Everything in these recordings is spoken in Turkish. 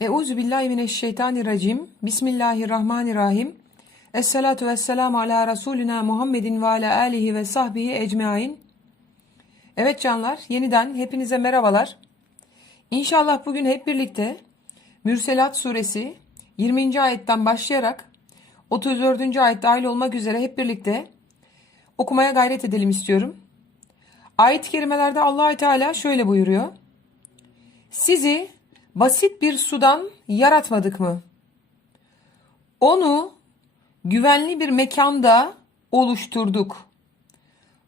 Euzu billahi mineşşeytanirracim. Bismillahirrahmanirrahim. Esselatu vesselamu ala Resulina Muhammedin ve ala alihi ve sahbihi ecmain. Evet canlar, yeniden hepinize merhabalar. İnşallah bugün hep birlikte Mürselat suresi 20. ayetten başlayarak 34. ayet dahil olmak üzere hep birlikte okumaya gayret edelim istiyorum. Ayet-i kerimelerde allah Teala şöyle buyuruyor. Sizi basit bir sudan yaratmadık mı? Onu güvenli bir mekanda oluşturduk.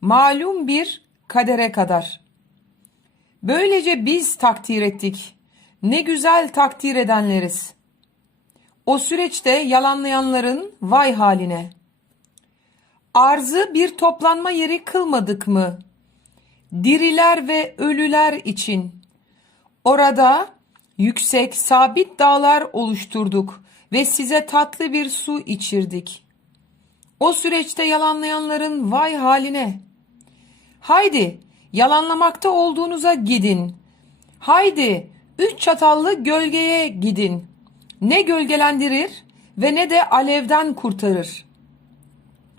Malum bir kadere kadar. Böylece biz takdir ettik. Ne güzel takdir edenleriz. O süreçte yalanlayanların vay haline. Arzı bir toplanma yeri kılmadık mı? Diriler ve ölüler için. Orada yüksek sabit dağlar oluşturduk ve size tatlı bir su içirdik. O süreçte yalanlayanların vay haline. Haydi yalanlamakta olduğunuza gidin. Haydi üç çatallı gölgeye gidin. Ne gölgelendirir ve ne de alevden kurtarır.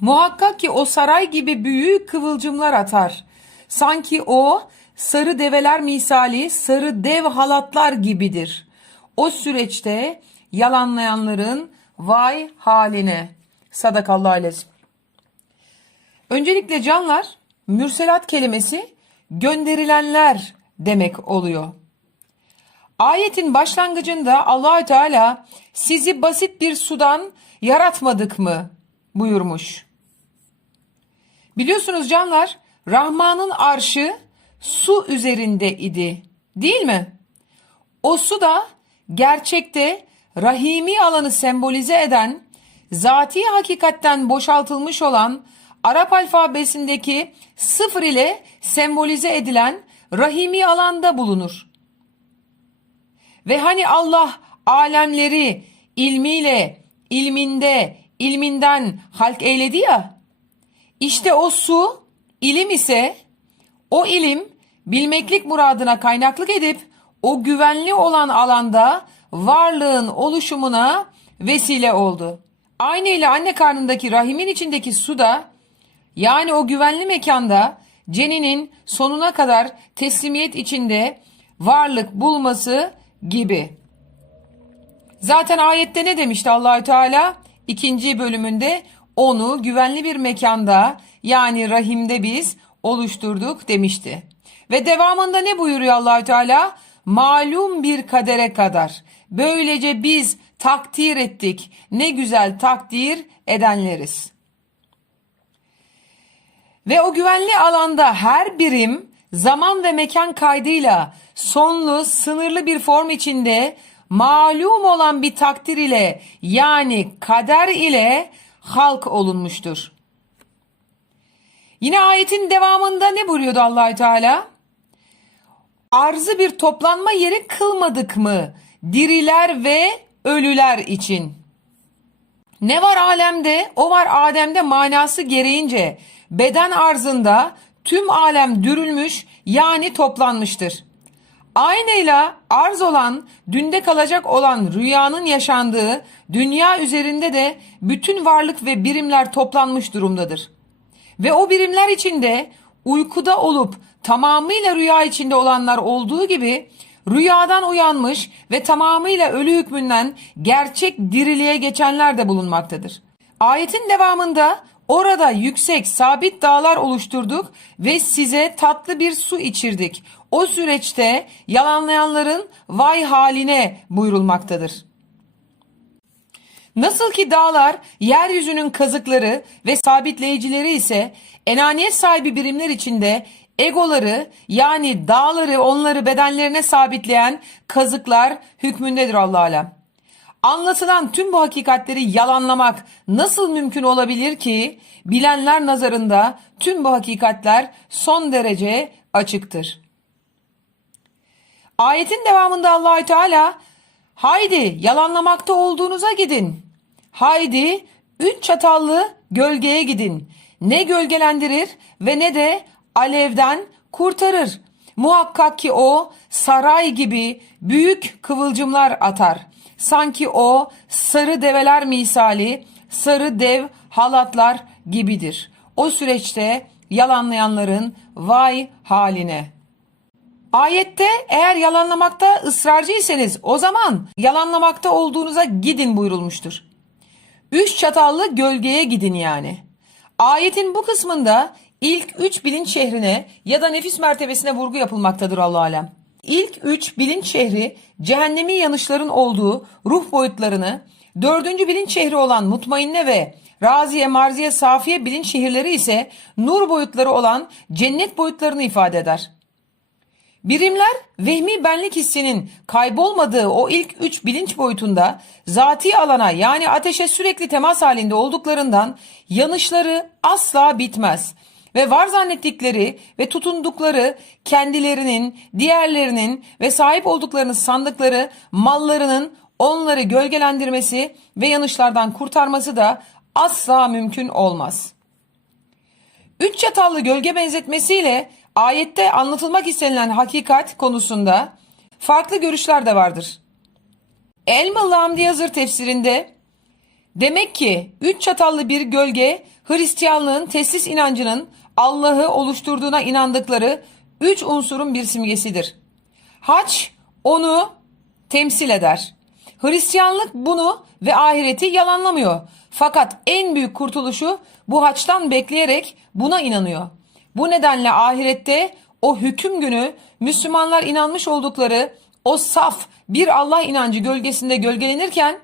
Muhakkak ki o saray gibi büyük kıvılcımlar atar. Sanki o sarı develer misali sarı dev halatlar gibidir. O süreçte yalanlayanların vay haline. Sadakallahu aleyhi. Öncelikle canlar mürselat kelimesi gönderilenler demek oluyor. Ayetin başlangıcında Allahü Teala sizi basit bir sudan yaratmadık mı buyurmuş. Biliyorsunuz canlar Rahman'ın arşı su üzerinde idi değil mi? O su da gerçekte rahimi alanı sembolize eden zati hakikatten boşaltılmış olan Arap alfabesindeki sıfır ile sembolize edilen rahimi alanda bulunur. Ve hani Allah alemleri ilmiyle, ilminde, ilminden halk eyledi ya. İşte o su, ilim ise o ilim bilmeklik muradına kaynaklık edip o güvenli olan alanda varlığın oluşumuna vesile oldu. Aynı ile anne karnındaki rahimin içindeki su da yani o güvenli mekanda ceninin sonuna kadar teslimiyet içinde varlık bulması gibi. Zaten ayette ne demişti Allahü Teala? İkinci bölümünde onu güvenli bir mekanda yani rahimde biz oluşturduk demişti. Ve devamında ne buyuruyor Allahü Teala? Malum bir kadere kadar. Böylece biz takdir ettik. Ne güzel takdir edenleriz. Ve o güvenli alanda her birim zaman ve mekan kaydıyla sonlu sınırlı bir form içinde malum olan bir takdir ile yani kader ile halk olunmuştur. Yine ayetin devamında ne buyuruyordu Allahü Teala? Arzı bir toplanma yeri kılmadık mı? Diriler ve ölüler için. Ne var alemde? O var Adem'de manası gereğince beden arzında tüm alem dürülmüş yani toplanmıştır. Aynıyla arz olan, dünde kalacak olan rüyanın yaşandığı dünya üzerinde de bütün varlık ve birimler toplanmış durumdadır. Ve o birimler içinde uykuda olup tamamıyla rüya içinde olanlar olduğu gibi rüyadan uyanmış ve tamamıyla ölü hükmünden gerçek diriliğe geçenler de bulunmaktadır. Ayetin devamında orada yüksek sabit dağlar oluşturduk ve size tatlı bir su içirdik. O süreçte yalanlayanların vay haline buyurulmaktadır. Nasıl ki dağlar yeryüzünün kazıkları ve sabitleyicileri ise enaniyet sahibi birimler içinde egoları yani dağları onları bedenlerine sabitleyen kazıklar hükmündedir Allah alem. Anlatılan tüm bu hakikatleri yalanlamak nasıl mümkün olabilir ki bilenler nazarında tüm bu hakikatler son derece açıktır. Ayetin devamında Allahü Teala haydi yalanlamakta olduğunuza gidin. Haydi üç çatallı gölgeye gidin. Ne gölgelendirir ve ne de alevden kurtarır. Muhakkak ki o saray gibi büyük kıvılcımlar atar. Sanki o sarı develer misali, sarı dev halatlar gibidir. O süreçte yalanlayanların vay haline. Ayette eğer yalanlamakta ısrarcıysanız o zaman yalanlamakta olduğunuza gidin buyurulmuştur. Üç çatallı gölgeye gidin yani. Ayetin bu kısmında ilk üç bilinç şehrine ya da nefis mertebesine vurgu yapılmaktadır Allah alem. İlk üç bilinç şehri cehennemi yanışların olduğu ruh boyutlarını, dördüncü bilinç şehri olan mutmainne ve raziye, marziye, safiye bilinç şehirleri ise nur boyutları olan cennet boyutlarını ifade eder. Birimler vehmi benlik hissinin kaybolmadığı o ilk üç bilinç boyutunda zati alana yani ateşe sürekli temas halinde olduklarından yanışları asla bitmez. Ve var zannettikleri ve tutundukları kendilerinin, diğerlerinin ve sahip olduklarını sandıkları mallarının onları gölgelendirmesi ve yanışlardan kurtarması da asla mümkün olmaz.'' Üç çatallı gölge benzetmesiyle ayette anlatılmak istenilen hakikat konusunda farklı görüşler de vardır. Elmalı Hamdi Yazır tefsirinde demek ki üç çatallı bir gölge Hristiyanlığın teslis inancının Allah'ı oluşturduğuna inandıkları üç unsurun bir simgesidir. Haç onu temsil eder. Hristiyanlık bunu ve ahireti yalanlamıyor. Fakat en büyük kurtuluşu bu haçtan bekleyerek buna inanıyor. Bu nedenle ahirette o hüküm günü Müslümanlar inanmış oldukları o saf bir Allah inancı gölgesinde gölgelenirken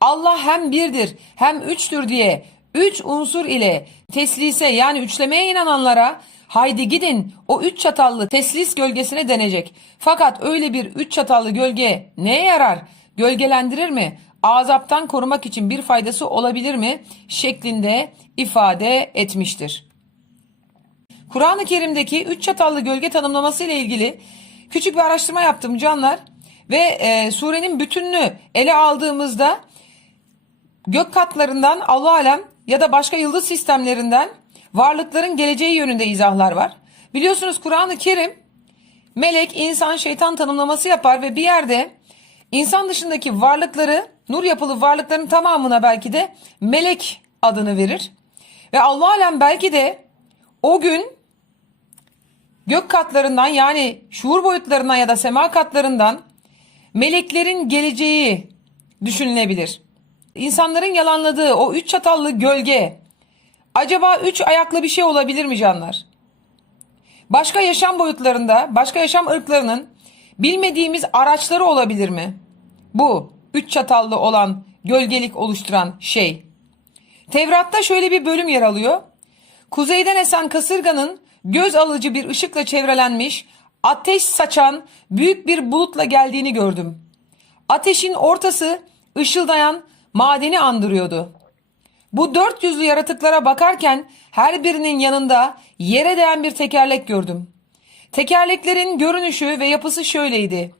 Allah hem birdir hem üçtür diye üç unsur ile teslise yani üçlemeye inananlara haydi gidin o üç çatallı teslis gölgesine denecek. Fakat öyle bir üç çatallı gölge neye yarar? Gölgelendirir mi? Azaptan korumak için bir faydası olabilir mi? şeklinde ifade etmiştir. Kur'an-ı Kerim'deki üç çatallı gölge tanımlaması ile ilgili küçük bir araştırma yaptım canlar ve e, surenin bütününü ele aldığımızda gök katlarından Allah alem ya da başka yıldız sistemlerinden varlıkların geleceği yönünde izahlar var. Biliyorsunuz Kur'an-ı Kerim melek, insan, şeytan tanımlaması yapar ve bir yerde insan dışındaki varlıkları, nur yapılı varlıkların tamamına belki de melek adını verir. Ve Allah alem belki de o gün gök katlarından yani şuur boyutlarından ya da sema katlarından meleklerin geleceği düşünülebilir. İnsanların yalanladığı o üç çatallı gölge acaba üç ayaklı bir şey olabilir mi canlar? Başka yaşam boyutlarında, başka yaşam ırklarının bilmediğimiz araçları olabilir mi? Bu üç çatallı olan gölgelik oluşturan şey. Tevrat'ta şöyle bir bölüm yer alıyor. Kuzeyden esen kasırganın göz alıcı bir ışıkla çevrelenmiş, ateş saçan büyük bir bulutla geldiğini gördüm. Ateşin ortası ışıldayan madeni andırıyordu. Bu dört yüzlü yaratıklara bakarken her birinin yanında yere değen bir tekerlek gördüm. Tekerleklerin görünüşü ve yapısı şöyleydi.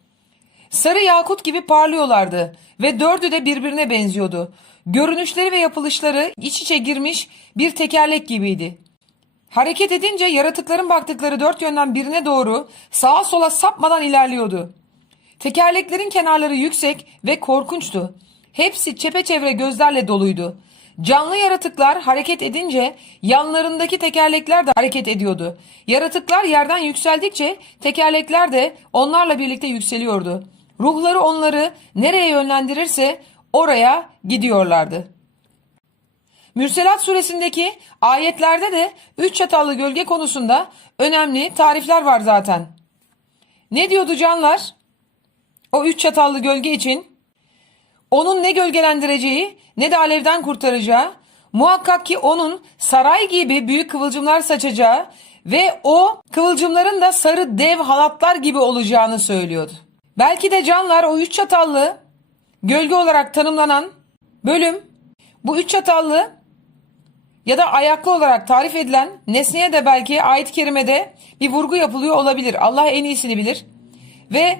Sarı yakut gibi parlıyorlardı ve dördü de birbirine benziyordu. Görünüşleri ve yapılışları iç içe girmiş bir tekerlek gibiydi. Hareket edince yaratıkların baktıkları dört yönden birine doğru sağa sola sapmadan ilerliyordu. Tekerleklerin kenarları yüksek ve korkunçtu. Hepsi çepeçevre gözlerle doluydu. Canlı yaratıklar hareket edince yanlarındaki tekerlekler de hareket ediyordu. Yaratıklar yerden yükseldikçe tekerlekler de onlarla birlikte yükseliyordu. Ruhları onları nereye yönlendirirse oraya gidiyorlardı. Mürselat suresindeki ayetlerde de üç çatallı gölge konusunda önemli tarifler var zaten. Ne diyordu canlar? O üç çatallı gölge için onun ne gölgelendireceği ne de alevden kurtaracağı, muhakkak ki onun saray gibi büyük kıvılcımlar saçacağı ve o kıvılcımların da sarı dev halatlar gibi olacağını söylüyordu. Belki de canlar o üç çatallı gölge olarak tanımlanan bölüm bu üç çatallı ya da ayaklı olarak tarif edilen nesneye de belki ayet-i kerimede bir vurgu yapılıyor olabilir. Allah en iyisini bilir. Ve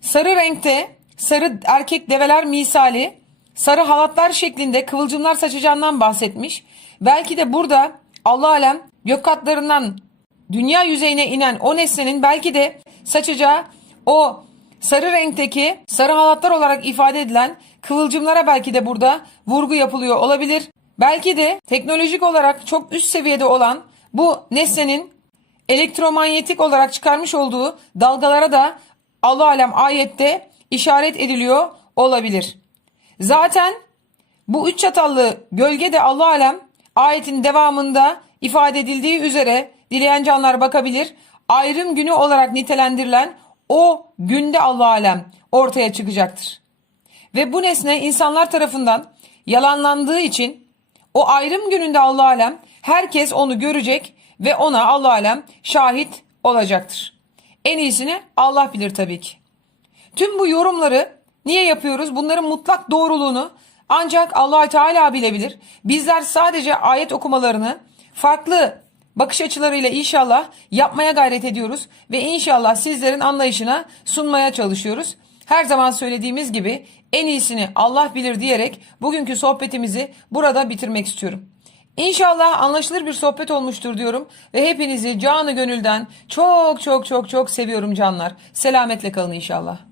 sarı renkte sarı erkek develer misali sarı halatlar şeklinde kıvılcımlar saçacağından bahsetmiş. Belki de burada Allah alem gök katlarından dünya yüzeyine inen o nesnenin belki de saçacağı o sarı renkteki sarı halatlar olarak ifade edilen kıvılcımlara belki de burada vurgu yapılıyor olabilir. Belki de teknolojik olarak çok üst seviyede olan bu nesnenin elektromanyetik olarak çıkarmış olduğu dalgalara da Allah alem ayette işaret ediliyor olabilir. Zaten bu üç çatallı gölge de Allah alem ayetin devamında ifade edildiği üzere dileyen canlar bakabilir. Ayrım günü olarak nitelendirilen o günde Allah alem ortaya çıkacaktır. Ve bu nesne insanlar tarafından yalanlandığı için o ayrım gününde Allah alem herkes onu görecek ve ona Allah alem şahit olacaktır. En iyisini Allah bilir tabii ki. Tüm bu yorumları niye yapıyoruz? Bunların mutlak doğruluğunu ancak allah Teala bilebilir. Bizler sadece ayet okumalarını farklı bakış açılarıyla inşallah yapmaya gayret ediyoruz ve inşallah sizlerin anlayışına sunmaya çalışıyoruz. Her zaman söylediğimiz gibi en iyisini Allah bilir diyerek bugünkü sohbetimizi burada bitirmek istiyorum. İnşallah anlaşılır bir sohbet olmuştur diyorum ve hepinizi canı gönülden çok çok çok çok seviyorum canlar. Selametle kalın inşallah.